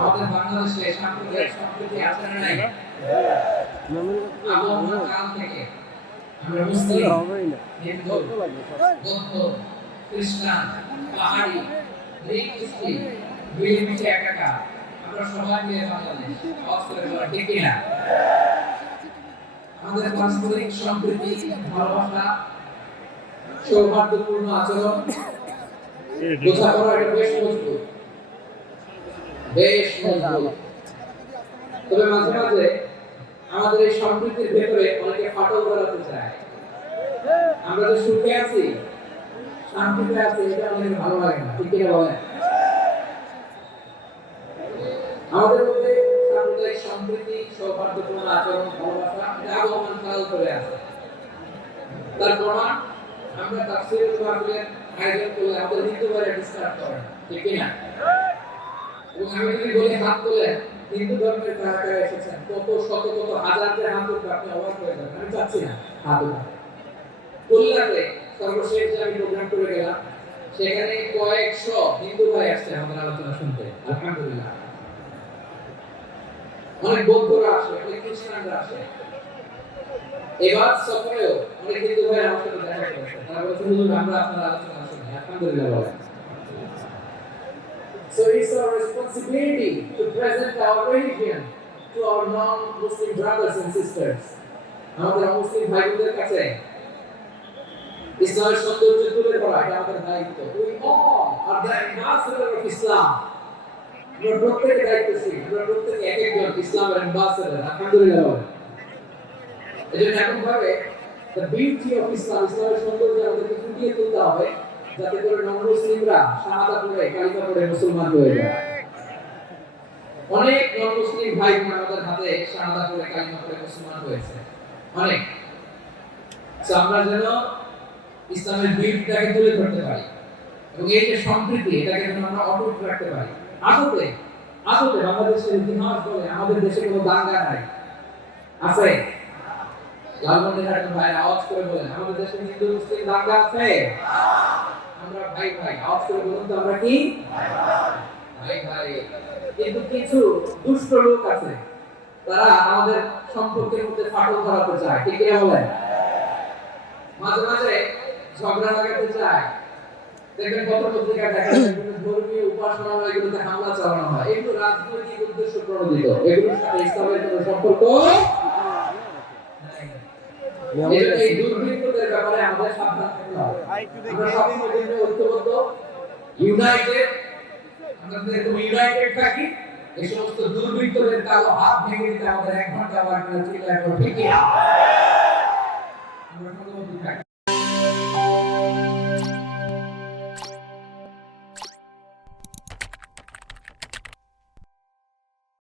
আমাদের বাংলাদেশে সাম্প্রদায়িক সম্প্রীতি আছে না নাই? আগমন কাল থেকে আমরা মুসলিম, হিন্দু, বৌদ্ধ, খ্রিস্টান, পাহাড়ি, গ্রিক, মুসলিম মিলেমিশে একাকার, আমরা সবাই মিলে বাংলাদেশ। আওয়াজ করে বলা ঠিক কিনা? আমাদের পারস্পরিক সম্প্রীতি, ভালোবাসা, সৌহার্দ্যপূর্ণ আচরণ, বোঝাপড়া এটা বেশ মজবুত, বেশ মজবুত। তবে মাঝে মাঝে আমাদের এই সম্প্রীতির ভেতরে অনেকে ফাটল ধরাতে চায়। আমরা যে সুখে আছি, শান্তিতে আছি, এটা অনেক ভালো লাগে না, ঠিক কিনা বলেন? আমাদের মধ্যে সাম্প্রদায়িক সম্প্রীতি, সৌহার্দ্যপূর্ণ আচরণ, ভালোবাসা এটা আগমন কাল করে আছে। তার প্রমাণ আমরা তাফসীরের মাহফিলের আয়োজন করলে আমাদের হিন্দু ভাইরা ডিসকাস করেন, ঠিক কিনা? এবং আমি যদি বলি হাত তোলেন, হিন্দু ধর্মের কারা কারা এসেছেন, কত শত কত হাজার যে হাত উঠবে, আপনি অবাক হয়ে যাবেন। আমি চাচ্ছি না হাত উঠাতে। কল্যাণে সর্বশেষ যে আমি প্রোগ্রাম করে গেলাম, সেখানে কয়েকশো হিন্দু ভাই আসছে আমাদের আলোচনা শুনতে, আলহামদুলিল্লাহ। অনেক বৌদ্ধরা আসে, অনেক খ্রিস্টানরা আসে। এবার সফরেও অনেক হিন্দু ভাই আমার সাথে দেখা করেছে, তারা বলছে হুজুর আমরা আপনার আলোচনা শুনি, আলহামদুলিল্লাহ বলেন। So it's our responsibility to present our religion to our non-Muslim brothers and sisters. আমাদের মুসলিম ভাইদের কাছে ইসলামের সৌন্দর্য তুলে ধরা এটা আমাদের দায়িত্ব। We all are the ambassadors of Islam. আমরা প্রত্যেকে দায়িত্বশীল, আমরা প্রত্যেকে এক একজন ইসলামের ambassador, আলহামদুলিল্লাহ। এজন্য এমন ভাবে the beauty of Islam, ইসলামের সৌন্দর্য আমাদেরকে ফুটিয়ে তুলতে হবে, যাতে করে নন-মুসলিমরা শাহাদাত পড়ে কালিমা পড়ে মুসলমান হয়ে যায়। অনেক নন-মুসলিম ভাই বোন আমাদের হাতে শাহাদাত পড়ে কালিমা পড়ে মুসলমান হয়েছে, অনেক। আমরা যেন ইসলামের বিউটিটাকে তুলে ধরতে পারি এবং এই যে সম্প্রীতি, এটাকে যেন আমরা অটুট রাখতে পারি। আদতে আদতে বাংলাদেশের ইতিহাস বলে আমাদের দেশে কোনো দাঙ্গা নাই, আছে? লালমনির হাটের ভাই আওয়াজ করে বলেন, আমাদের দেশে হিন্দু মুসলিম দাঙ্গা আছে? আমরা ভাই ভাই, আওয়াজ করে বলুন তো, আমরা কি ভাই ভাই? কিন্তু কিছু দুষ্ট লোক আছে, তারা আমাদের সম্পর্কের মধ্যে ফাটল ধরাতে চায়, ঠিক কিনা বলেন? মাঝে মাঝে ঝগড়া লাগাতে চায়। দেখবেন কত পত্রিকা দেখা যায় ধর্মীয় উপাসনালয়গুলোতে হামলা চালানো হয়, এগুলো রাজনৈতিক উদ্দেশ্য প্রণোদিত, এগুলোর সাথে ইসলামের কোনো সম্পর্ক নাই। এই দুর্বৃত্তদের ব্যাপারে আমাদের সাবধান থাকতে হবে। আমরা সবসময় ঐক্যবদ্ধ, ইউনাইটেড, আমরা ইউনাইটেড থাকি। এই সমস্ত দুর্বৃত্তদের কালো হাত ভেঙে দিতে আমাদের 1 ঘন্টা লাগবে, ঠিক আছে? আমরা